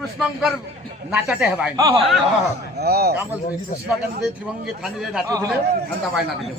कृष्णकर नाचाते है भाई कृष्ण त्रिभंगी थानी नाचुले अंत भाई नाचुले